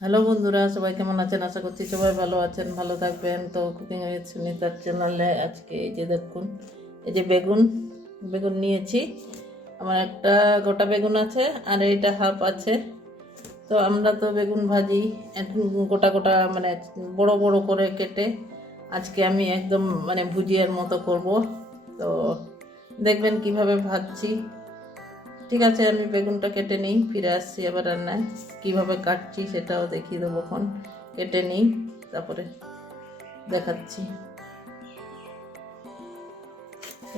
Hello বন্ধুরা, সবাই কেমন আছেন? আশা করছি সবাই ভালো আছেন, ভালো থাকবেন। তো কুকিং উইথ সুনিতার চ্যানেলে আজকে এই যে দেখুন, এই যে বেগুন বেগুন নিয়েছি। আমার একটা, গোটা বেগুন আছে আর এইটা হাফ আছে। তো আমরা তো বেগুন ভাজি গোটা গোটা মানে বড় বড় করে কেটে আজকে আমি একদম মানে ভুজিয়ার মতো করব। তো দেখবেন কীভাবে ভাজছি। ঠিক আছে, আমি বেগুনটা কেটে নিই, ফিরে আসছি আবার রান্নায়। কীভাবে কাটছি সেটাও দেখিয়ে দেবো এখন। কেটে নিই, তারপরে দেখাচ্ছি।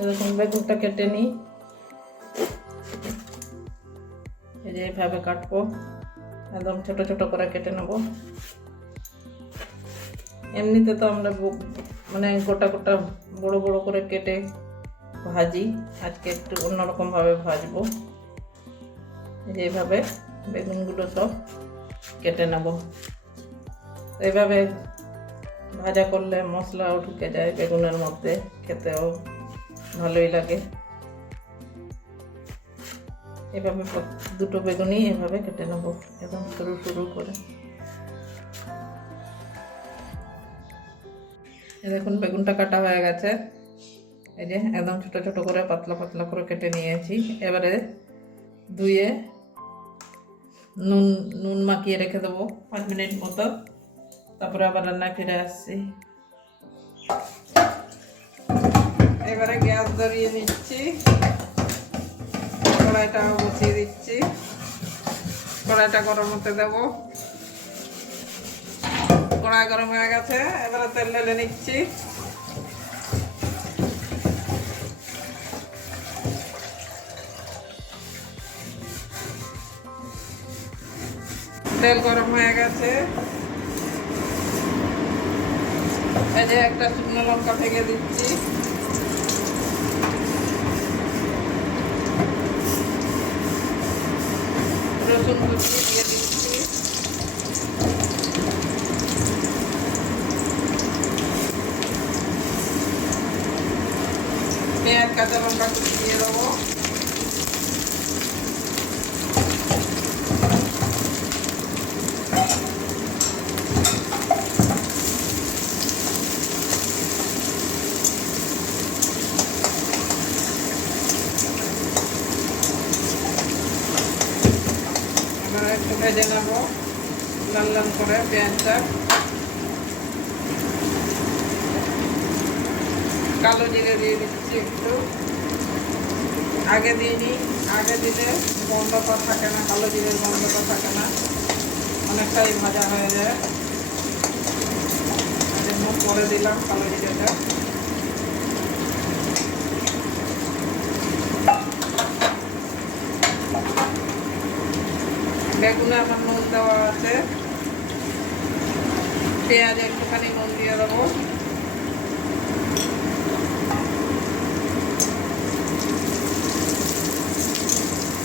এরকম বেগুনটা কেটে নিই। এই যে এইভাবে কাটবো। একদম ছোট ছোট করে কেটে নেব। এমনিতে তো আমরা মানে গোটা গোটা বড় বড় করে কেটে ভাজি। আজকে একটু অন্যরকমভাবে ভাজবো। এইভাবে বেগুনগুলো সব কেটে নেব। এইভাবে ভাজা করলে মশলাও ঢুকে যায় বেগুনের মধ্যে, খেতেও ভালোই লাগে। এভাবে দুটো বেগুনই এভাবে কেটে নেব একদম সরু সরু করে। দেখুন বেগুনটা কাটা হয়ে গেছে। এই যে একদম ছোট ছোট করে পাতলা পাতলা করে কেটে নিয়েছি। এবারে ধুয়ে নুন নুন মাখিয়ে রেখে দেবো পাঁচ মিনিট মতো। তারপরে আবার রান্নায় ফিরে আসছি। এবারে গ্যাস ধরিয়ে নিচ্ছি। কড়াইটা বসিয়ে দিচ্ছি। কড়াইটা গরম হতে দেবো। কড়াই গরম হয়ে গেছে। এবারে তেল ঢেলে নিচ্ছি। তেল গরম হয়ে গেছে। এই যে একটা শুকনো লঙ্কা ভেঙে দিচ্ছি। রসুন কুচি দিয়ে দিচ্ছি। পেঁয়াজ, কাঁচা লঙ্কা কুচি দিয়ে দেবো এবার একটু ভেজে নেব। লাল লাল করে পেঁয়াজটা। কালো জিরে দিয়ে দিচ্ছি একটু। আগে দিইনি, আগে দিলে গন্ধটা থাকে না, কালো জিরের গন্ধটা থাকে না। অনেকটাই ভাজা হয়ে যায়। পরে দিলাম কালো জিরেটা। বেগুনে আমার নুন দেওয়া আছে। পেঁয়াজে একটুখানি নুন দিয়ে দেবো।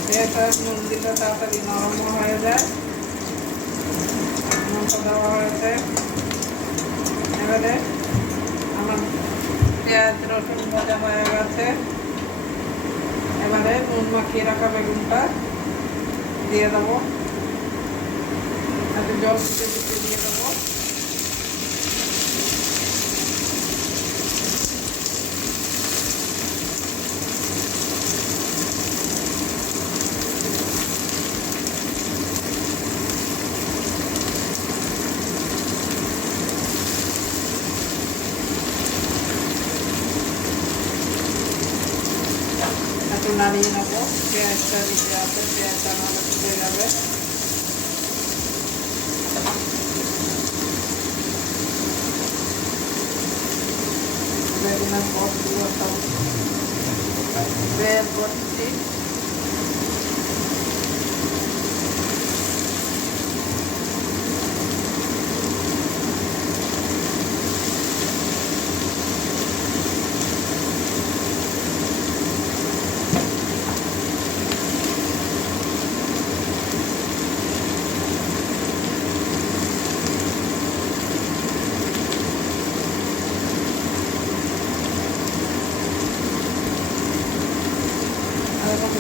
পেঁয়াজটা নুন দিলে তাড়াতাড়ি নরম হয়ে যায়। নুনটা দেওয়া হয়েছে এবারে আমার পেঁয়াজ, রসুন ভাজা হয়ে গেছে। এবারে নুন মাখিয়ে রাখা বেগুনটা দিয়ে দেবো। একটু জল দিতে দিতে দিয়ে দেবো একটু নাড়িয়ে নেব পেঁয়াজটা দিতে আছে পেঁয়াজটা নাহলে ফুটে যাবে পথগুলো সব বের করছি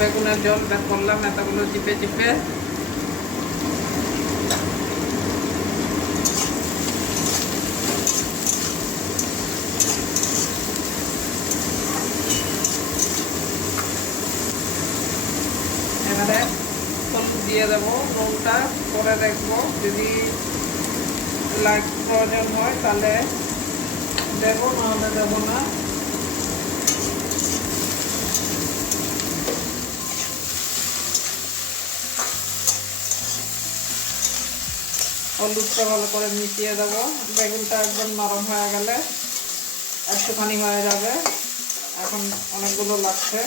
বেগুনের বের করলাম, এতগুলো চিপে চিপে এবারে দিয়ে দেবো, রোলটা করে দেখব। যদি লাইট প্রয়োজন হয় তাহলে দেবো নাহলে দেবো না। হলুদটা ভালো করে মিশিয়ে দেবো। বেগুনটা একদম নরম হয়ে গেলে একটুখানি হয়ে যাবে। এখন অনেকগুলো লাগছে।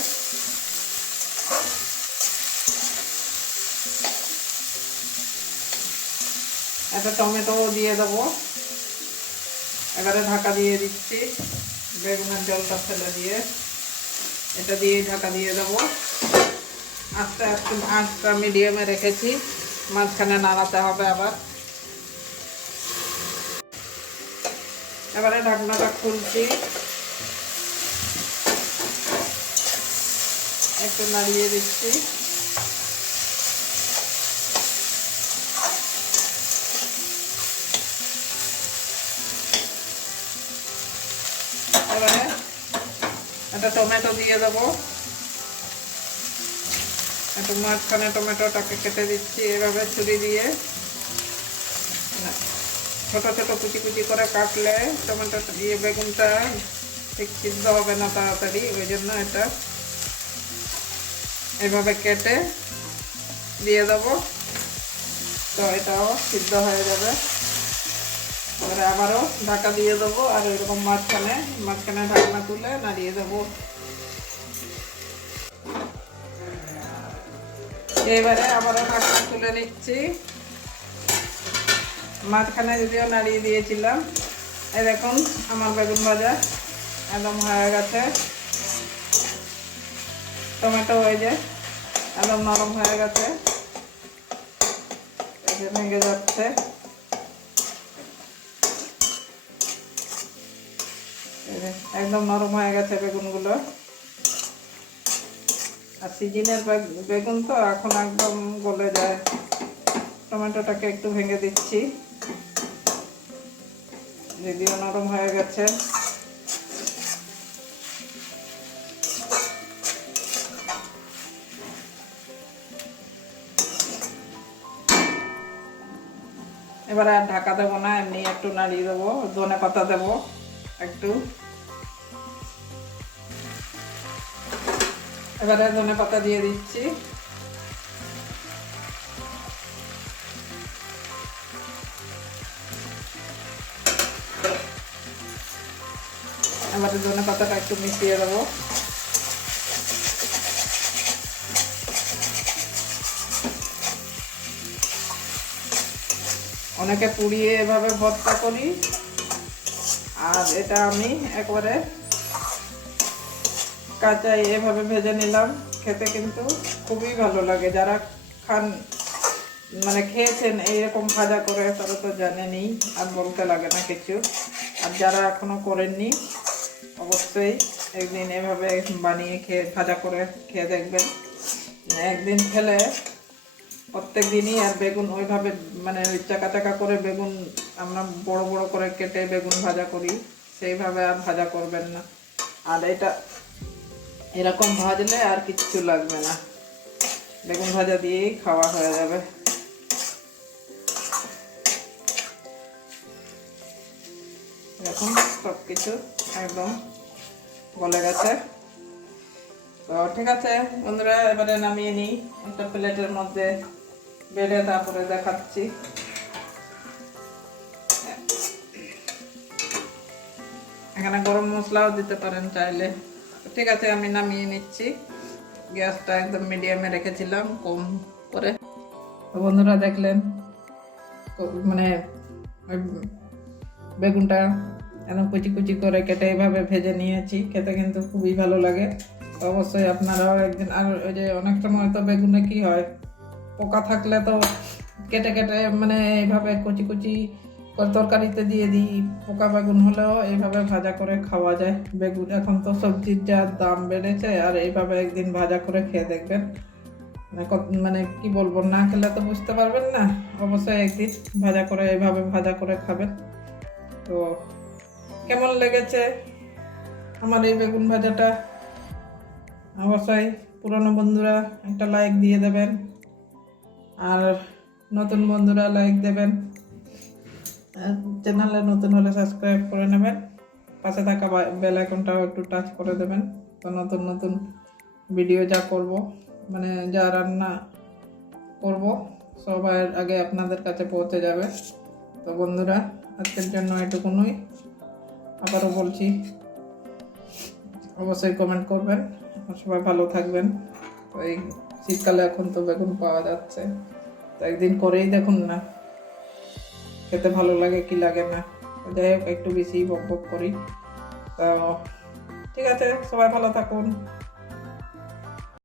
একটা টমেটো দিয়ে দেবো। এবারে ঢাকা দিয়ে দিচ্ছি বেগুনের জলটা ফেলে দিয়ে। এটা দিয়ে ঢাকা দিয়ে দেবো। আস্তে আস্তে আঁচটা মিডিয়ামে রেখেছি। মাঝখানে নাড়াতে হবে আবার। এবারে ঢাকনাটা খুলছি। একটু নাড়িয়ে দিচ্ছি। এবারে একটা টমেটো দিয়ে দেবো। একটু মাঝখানে টমেটোটাকে কেটে দিচ্ছি এভাবে ছুরি দিয়ে। ছোট ছোট কুচি কুচি করে কাটলে টমেটোটা দিয়ে বেগুনটা ঠিক সিদ্ধ হবে না তাড়াতাড়ি, ওই জন্য এটা এভাবে কেটে দিয়ে দেবো। তো এটাও সিদ্ধ হয়ে যাবে। এবারে আবারও ঢাকা দিয়ে দেবো আর এরকম মাঝখানে মাঝখানে ঢাকনা তুলে নাড়িয়ে দেবো। এবারে আবারও ঢাকনা তুলে নিচ্ছি। মাঝখানে যদিও নাড়িয়ে দিয়েছিলাম, এই দেখুন আমার বেগুন ভাজা একদম হয়ে গেছে। টমেটো হয়ে যায় একদম নরম হয়ে গেছে ভেঙে যাচ্ছে। একদম নরম হয়ে গেছে বেগুনগুলো। আর সিজিনের বেগুন তো এখন একদম গলে যায়। টমেটোটাকে একটু ভেঙে দিচ্ছি। যদিও নরম হয়ে গেছে। এবারে আর ঢাকা দেবো না, এমনি একটু নাড়িয়ে দেবো, ধনে পাতা দেবো একটু। এবারে ধনে পাতা দিয়ে দিচ্ছি। এবারে ধনে পাতাটা একটু মিশিয়ে দেবো। অনেকে পুড়িয়ে এভাবে ভর্তা করি। আর এটা আমি একবারে কাঁচাই এভাবে ভেজে নিলাম। খেতে কিন্তু খুবই ভালো লাগে। যারা খান মানে খেয়েছেন এইরকম ভাজা করে, তারা তো জানেনই, আর বলতে লাগে না কিছু। আর যারা এখনও করেননি অবশ্যই একদিন এভাবে বানিয়ে খেয়ে, ভাজা করে খেয়ে দেখবেন। একদিন খেলে প্রত্যেক দিনই আর বেগুন ওইভাবে মানে ওই চাকা চাকা করে বেগুন আমরা বড় বড় করে কেটে বেগুন ভাজা করি, সেইভাবে আর ভাজা করবেন না। আর এটা এরকম ভাজলে আর কিচ্ছু লাগবে না। বেগুন ভাজা দিয়েই খাওয়া হয়ে যাবে। এখন সব কিছু একদম গলে গেছে। তো ঠিক আছে, বন্ধুরা, এবারে নামিয়ে নিই। একটা প্লেটের মধ্যে বেড়ে তারপরে দেখাচ্ছি। এখানে গরম মশলাও দিতে পারেন চাইলে। ঠিক আছে, আমি নামিয়ে নিচ্ছি। গ্যাসটা একদম মিডিয়ামে রেখেছিলাম, কম করে। বন্ধুরা দেখলেন মানে বেগুনটা একদম কুচি কুচি করে কেটে এইভাবে ভেজে নিয়েছি, খেতে কিন্তু খুবই ভালো লাগে। অবশ্যই আপনারাও একদিন, আর ওই যে অনেক সময় তো বেগুনে কি হয়, পোকা থাকলে তো কেটে কেটে মানে এইভাবে কুচি কুচি করে তরকারিতে দিয়ে দিই, পোকা বেগুন হলেও এইভাবে ভাজা করে খাওয়া যায়। বেগুন, এখন তো সবজির যা দাম বেড়েছে, আর এইভাবে একদিন ভাজা করে খেয়ে দেখবেন। মানে মানে কি বলব, না খেলে তো বুঝতে পারবেন না। অবশ্যই একদিন ভাজা করে এইভাবে ভাজা করে খাবেন। তো কেমন লেগেছে আমার এই বেগুন ভাজাটা? অবশ্যই পুরনো বন্ধুরা একটা লাইক দিয়ে দেবেন, আর নতুন বন্ধুরা লাইক দেবেন চ্যানেলে নতুন হলে সাবস্ক্রাইব করে নেবেন, পাশে থাকা বেল আইকনটাও একটু টাচ করে দেবেন, তো নতুন নতুন ভিডিও যা করব মানে যা রান্না করব, সবার আগে আপনাদের কাছে পৌঁছে যাবে। তো বন্ধুরা আজকের জন্য এটুকুনই। আবারও বলছি, অবশ্যই কমেন্ট করবেন। সবাই ভালো থাকবেন। এই শীতকালে এখন তো বেগুন পাওয়া যাচ্ছে। তো একদিন করেই দেখুন না, খেতে ভালো লাগে কি লাগে না। যাই হোক, একটু বেশি বক বক করি। তো ঠিক আছে, সবাই ভালো থাকুন।